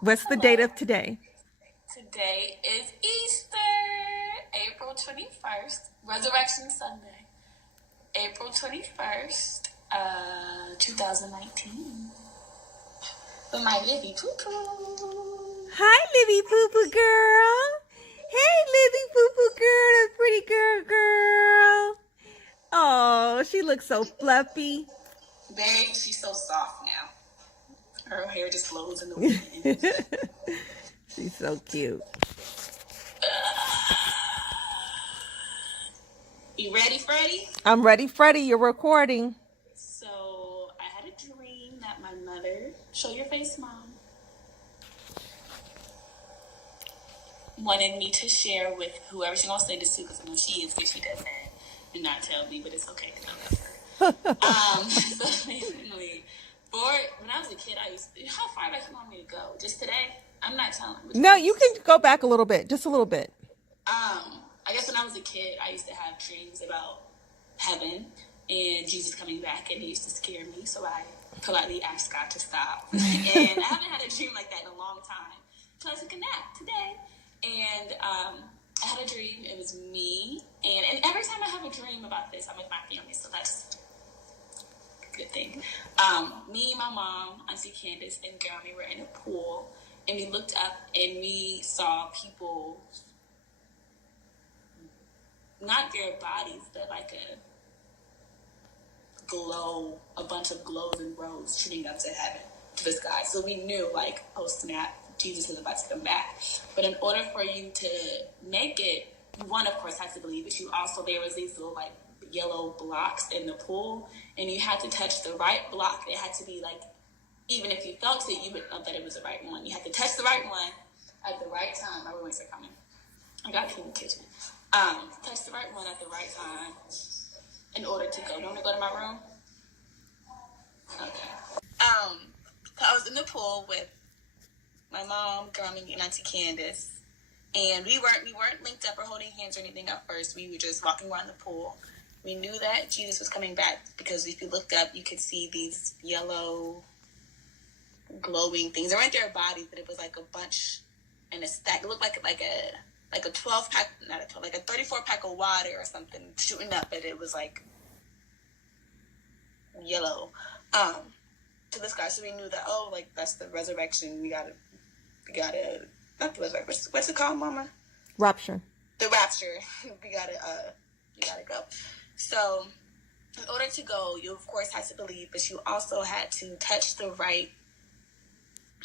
What's the date Hello. of today? Today is Easter, April 21st, Resurrection Sunday, April 21st, 2019. With my Livy Poo Poo. Hi, Livy Poo Poo Girl. Hey, Livy Poo Poo Girl, the pretty girl. Oh, she looks so fluffy. Babe, she's so soft now. Her hair just flows in the wind. She's so cute. You ready, Freddie? I'm ready, Freddie. You're recording. So, I had a dream that my mother, show your face, Mom, wanted me to share with whoever she's gonna say this to, because I know she is, but she doesn't, and not tell me, but it's okay because I love her. So basically, when I was a kid, I used to, how far back you want me to go? Just today? I'm not telling. No, you can go back a little bit, just a little bit. I guess when I was a kid, I used to have dreams about heaven and Jesus coming back, and it used to scare me, so I politely asked God to stop. And I haven't had a dream like that in a long time. So I took a nap today, and I had a dream. It was me, and every time I have a dream about this, I'm with my family, so that's a good thing. Me, my mom, Auntie Candace, and Grammy were in a pool, and we looked up and we saw people, not their bodies, but like a bunch of glows and rows shooting up to heaven, to the sky. So we knew, like, post snap, Jesus was about to come back. But in order for you to make it, one, of course, has to believe, but you also, there was these little, like, yellow blocks in the pool, and you had to touch the right block. It had to be, like, even if you felt it, you would know that it was the right one. You had to touch the right one at the right time. My roommates are coming. I got to clean the kitchen. Touch the right one at the right time in order to go. Do you want me to go to my room? Okay. So I was in the pool with my mom, Grammy, and Auntie Candace, and we weren't linked up or holding hands or anything at first. We were just walking around the pool. We knew that Jesus was coming back because if you looked up, you could see these yellow, glowing things. They weren't their bodies, but it was like a bunch in a stack. It looked like a 12 pack, not a 12, like a 34 pack of water or something shooting up, but it was like yellow to the sky. So we knew that, oh, like, that's the resurrection. We gotta not the resurrection, what's it called, Mama? Rupture. The rapture. we gotta go. So in order to go, you of course had to believe, but you also had to touch the right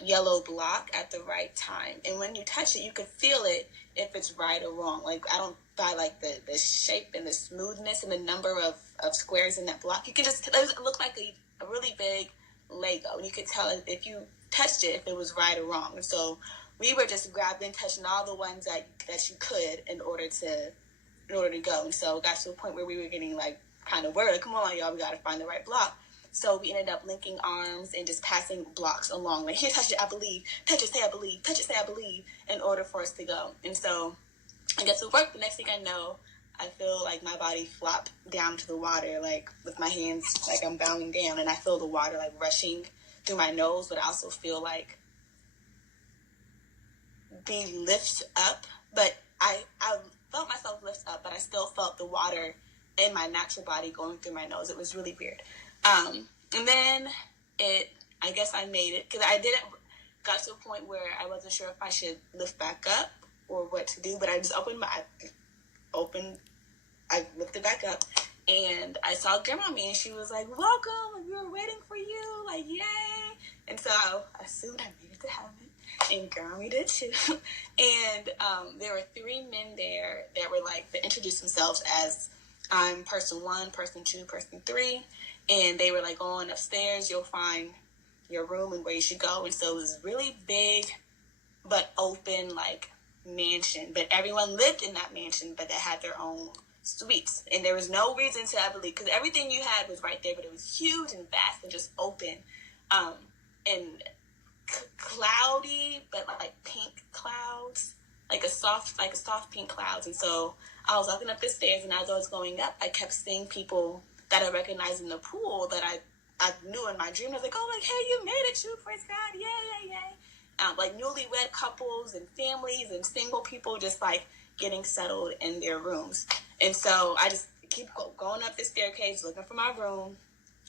yellow block at the right time. And when you touch it, you could feel it if it's right or wrong. Like, I don't buy like the shape and the smoothness and the number of squares in that block. You can just, it looked like a really big Lego, and you could tell if you touched it if it was right or wrong. And so we were just grabbing, touching all the ones that you could in order to go. And so it got to a point where we were getting like kind of worried, like, come on, y'all, we got to find the right block. So we ended up linking arms and just passing blocks along. Like, here, touch it, I believe. Touch it, say I believe. Touch it, say I believe, in order for us to go. And so I guess it worked. The next thing I know, I feel like my body flop down to the water, like with my hands, like I'm bowing down. And I feel the water like rushing through my nose, but I also feel like being lifted up. But I felt myself lift up, but I still felt the water in my natural body going through my nose. It was really weird. And then I guess I made it, because got to a point where I wasn't sure if I should lift back up or what to do, but I just I lifted back up, and I saw Grandma and she was like, welcome, we were waiting for you, like, yay. And so I assumed I made it to heaven, and Grandma did too. And there were 3 men there that were like, that introduced themselves as, I'm person 1, person 2, person 3. And they were like, going upstairs, you'll find your room and where you should go. And so it was really big, but open, like, mansion. But everyone lived in that mansion, but they had their own suites. And there was no reason to, I believe, because everything you had was right there, but it was huge and vast and just open. And cloudy, but like pink clouds, like a soft pink clouds. And so I was walking up the stairs, and as I was going up, I kept seeing people that I recognized in the pool that I knew in my dream. I was like, oh, like, hey, you made it, you, praise God, yay, yay, yay. like newlywed couples and families and single people just like getting settled in their rooms. And so I just keep going up the staircase looking for my room.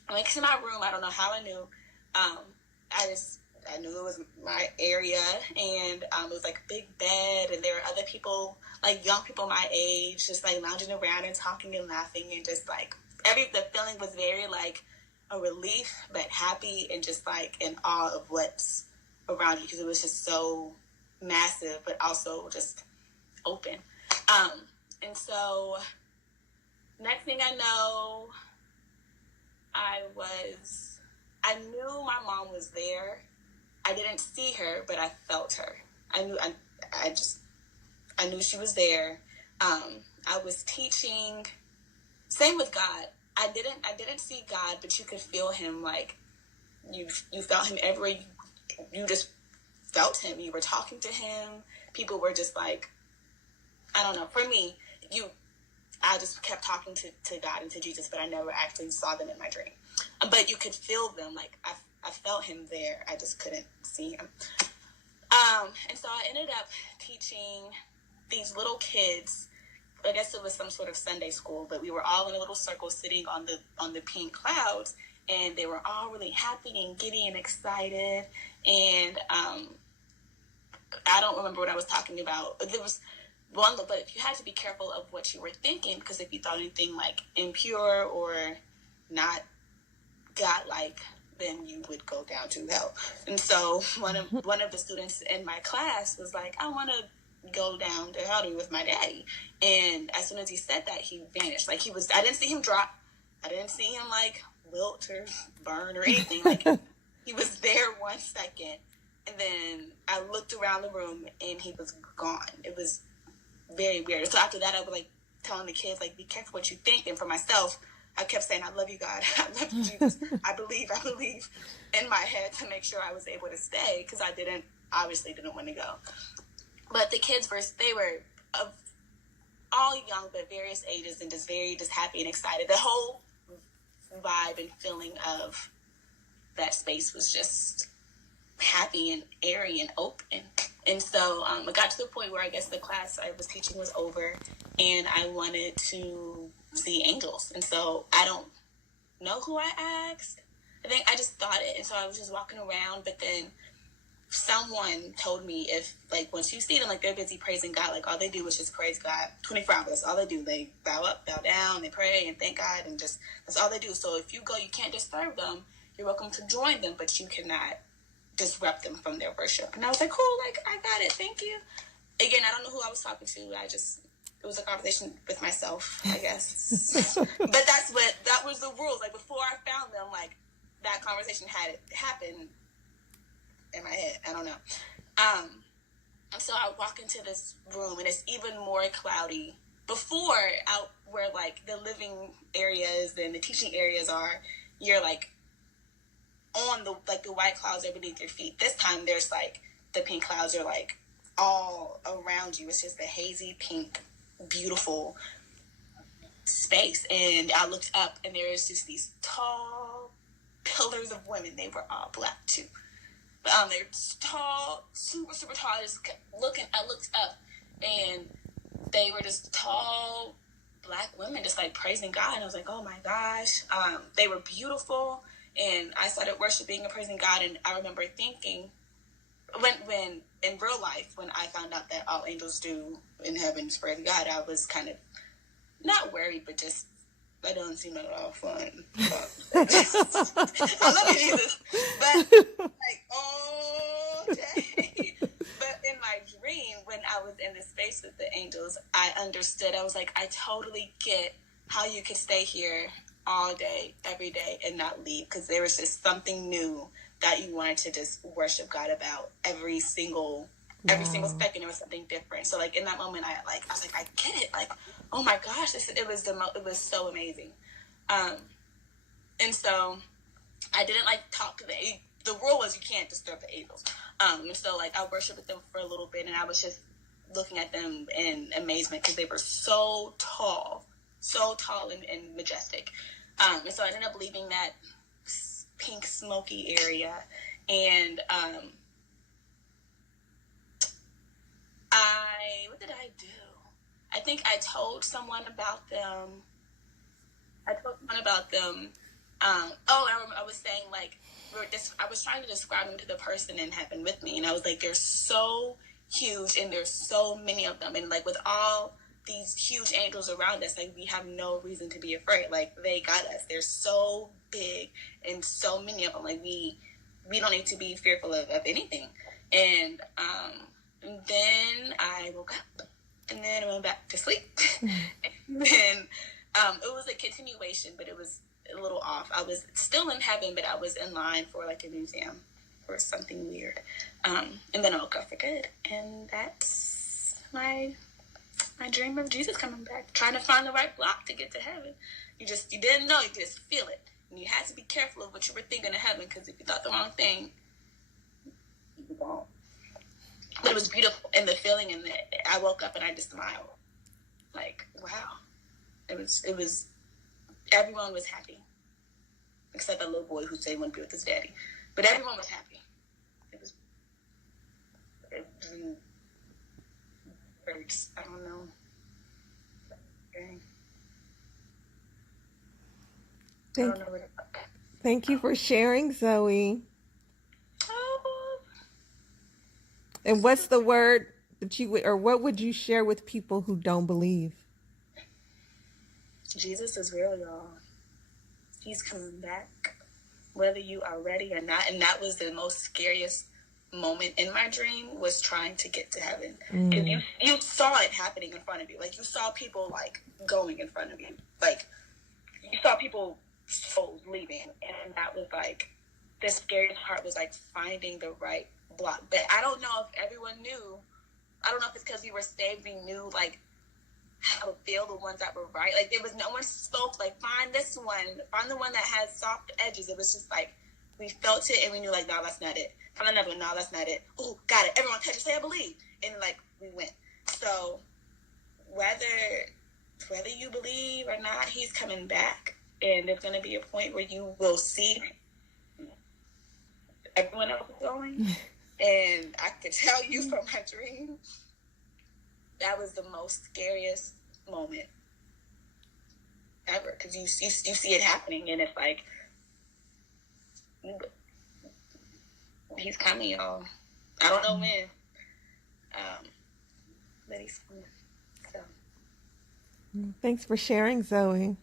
I went to my room. I don't know how I knew. I knew it was my area, and it was like a big bed, and there were other people, like young people my age, just like lounging around and talking and laughing, and just like the feeling was very like a relief, but happy, and just like in awe of what's around you, because it was just so massive, but also just open. And so next thing I know, I knew my mom was there. I didn't see her, but I felt her. I knew she was there. I was teaching. Same with God. I didn't see God, but you could feel him. Like you felt him everywhere. You just felt him. You were talking to him. People were just like, I don't know. For me, I just kept talking to God and to Jesus, but I never actually saw them in my dream. But you could feel them. Like I felt him there. I just couldn't see him. And so I ended up teaching these little kids. I guess it was some sort of Sunday school, but we were all in a little circle sitting on the pink clouds, and they were all really happy and giddy and excited. And I don't remember what I was talking about. There was one, but if you had to be careful of what you were thinking, because if you thought anything like impure or not godlike, then you would go down to hell. And so one of the students in my class was like, I want to go down to hell with my daddy. And as soon as he said that, he vanished. Like I didn't see him drop. I didn't see him like wilt or burn or anything. Like he was there 1 second, and then I looked around the room and he was gone. It was very weird. So after that, I was like telling the kids, like, be careful what you think. And for myself, I kept saying, I love you, God. I love you, Jesus. I believe in my head to make sure I was able to stay, because I obviously didn't want to go. But the kids they were of all young, but various ages, and just very happy and excited. The whole vibe and feeling of that space was just happy and airy and open. And so I got to the point where I guess the class I was teaching was over, and I wanted to see angels. And so I don't know who I asked. I think I just thought it. And so I was just walking around, but then someone told me, if like once you see them, like they're busy praising God, like all they do is just praise God 24 hours. That's all they do. They bow up, bow down, they pray and thank God, and just that's all they do. So if you go, you can't disturb them. You're welcome to join them, but you cannot disrupt them from their worship. And I was like, cool, like I got it, thank you. Again, I don't know who I was talking to. It was a conversation with myself, I guess. But that was the rules. Like before I found them, like that conversation had happened in my head. I don't know. So I walk into this room, and it's even more cloudy. Before, out where like the living areas and the teaching areas are, you're like on the white clouds are beneath your feet. This time there's like the pink clouds are like all around you. It's just a hazy pink, beautiful space. And I looked up, and there's just these tall pillars of women. They were all black too. They're tall, super, super tall. I looked up, and they were just tall black women just like praising God. And I was like, oh my gosh. They were beautiful. And I started worshiping and praising God. And I remember thinking, when in real life, when I found out that all angels do in heaven is praise God, I was kind of not worried, but just, that doesn't seem at all fun. I love you, Jesus. But like all day. But in my dream, when I was in the space with the angels, I understood. I was like, I totally get how you could stay here all day, every day, and not leave, because there was just something new that you wanted to just worship God about every single second. There was something different. So like in that moment, I was like, I get it. Like, oh my gosh, it was so amazing. And so I didn't like talk to the rule was you can't disturb the angels. And so like I worshiped with them for a little bit, and I was just looking at them in amazement, because they were so tall and majestic. And so I ended up leaving that pink smoky area, and What did I do? I think I told someone about them. I was saying like, I was trying to describe them to the person in heaven with me, and I was like, they're so huge, and there's so many of them, and like with all these huge angels around us, like we have no reason to be afraid. Like they got us. They're so big, and so many of them. Like we don't need to be fearful of anything. And then I woke up, and then I went back to sleep. And then it was a continuation, but it was a little off. I was still in heaven, but I was in line for like a museum or something weird. And then I woke up for good, and that's my dream of Jesus coming back, trying to find the right block to get to heaven. You didn't know, you just feel it, and you had to be careful of what you were thinking of heaven, because if you thought the wrong thing, you won't. But it was beautiful, and the feeling, and I woke up and I just smiled, like wow. It was everyone was happy, except that little boy who said he wanted to be with his daddy, but everyone was happy. It hurts. I don't know. Thank you for sharing, Zoe. Oh. And what's the word that you would, or what would you share with people who don't believe? Jesus is real, y'all. He's coming back, whether you are ready or not. And that was the most scariest moment in my dream, was trying to get to heaven. And you saw it happening in front of you. Like you saw people like going in front of you. Like you saw people souls leaving. And that was like, the scariest part was like finding the right block. But I don't know if everyone knew. I don't know if it's because we were saved, we knew like how to feel the ones that were right. Like there was no one spoke like, find this one, find the one that has soft edges. It was just like we felt it and we knew like, no, that's not it. Find another one, no, that's not it. Oh, got it. Everyone touch it, say I believe. And like we went. So whether you believe or not, he's coming back, and there's gonna be a point where you will see everyone else is going. And I could tell you from my dream, that was the most scariest moment ever, because you see it happening, and it's like he's coming, y'all. I don't know when, but he's coming. So. Thanks for sharing, Zoe.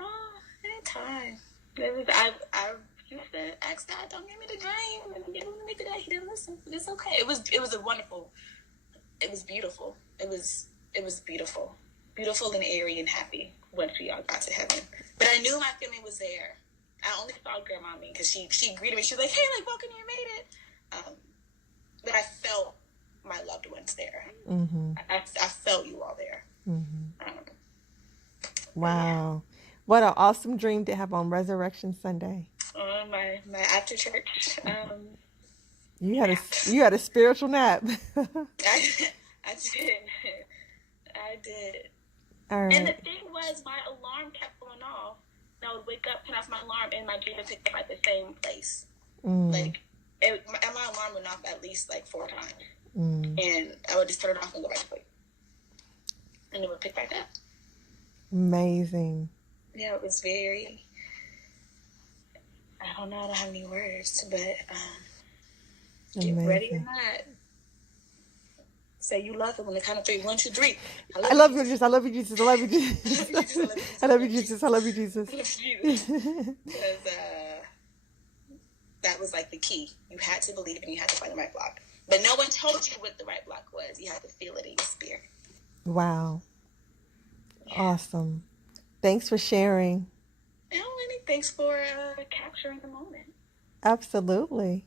Oh, anytime. I used to ask God, don't give me the dream, and give me today. He didn't listen. It's okay. It was a wonderful. It was beautiful. It was beautiful. Beautiful and airy and happy once we all got to heaven. But I knew my family was there. I only saw Grandma because she greeted me. She was like, hey, like, welcome, you made it. But I felt my loved ones there. I felt you all there. Wow. What an awesome dream to have on Resurrection Sunday. My after church. You had a spiritual nap. I did. All right. And the thing was, my alarm kept going off. And I would wake up, turn off my alarm, and my dream would pick up at the same place. Like, my alarm went off at least like 4 times. And I would just turn it off and go back to sleep. And it would pick back up. Amazing. Yeah, it was very, I don't know, I don't have any words, but get ready or not. Say you love it when the count of 3. 1, 2, 3. I love you, Jesus. I love you, Jesus. I love you, Jesus. I love you, Jesus. I love you, Jesus. Because that was like the key. You had to believe and you had to find the right block. But no one told you what the right block was. You had to feel it in your spirit. Wow. Yeah. Awesome. Thanks for sharing. Thanks for capturing the moment. Absolutely.